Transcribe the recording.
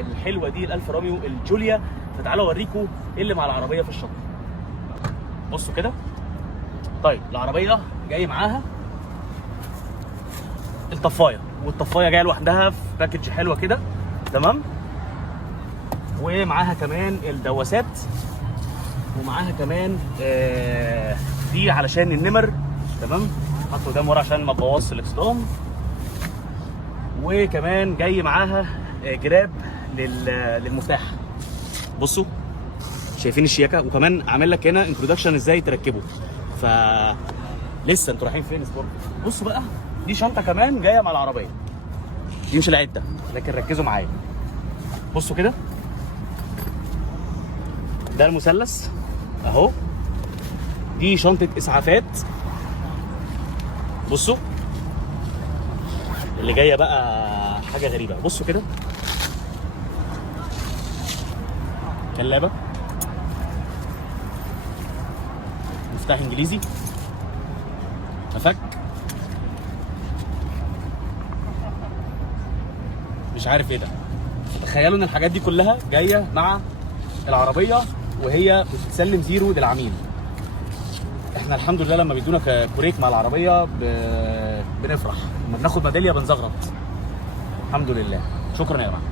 الحلوه دي الالفا روميو الجوليا. فتعالوا اوريكم ايه اللي مع العربيه في الشنطه. بصوا كده. طيب العربيه جاي معاها الطفايه، والطفايه جايه لوحدها في باكج حلوه كده تمام. ومعاها كمان الدواسات، ومعاها كمان دي علشان النمر تمام، حطه قدام ورا عشان ما تبوظش الاكسدام. وكمان جاي معاها جراب للمفتاح. بصوا شايفين الشياكه، وكمان عامل لك هنا انتروداكشن ازاي تركبه. ف لسه انتوا رايحين فين سبورت. بصوا بقى دي شنطه كمان جايه مع العربيه، دي مش العده لكن ركزوا معايا. بصوا كده، ده المثلث اهو، دي شنطه اسعافات. بصوا اللي جايه بقى حاجه غريبه. بصوا كده، كلابه، مفتاح انجليزي، مفك، مش عارف ايه ده. تخيلوا ان الحاجات دي كلها جايه مع العربيه وهي بتتسلم زيرو للعميل. احنا الحمد لله لما بيدونا كوريك مع العربيه بنفرح، لما بناخد ميداليه بنزغرط. الحمد لله. شكرا يا جماعه.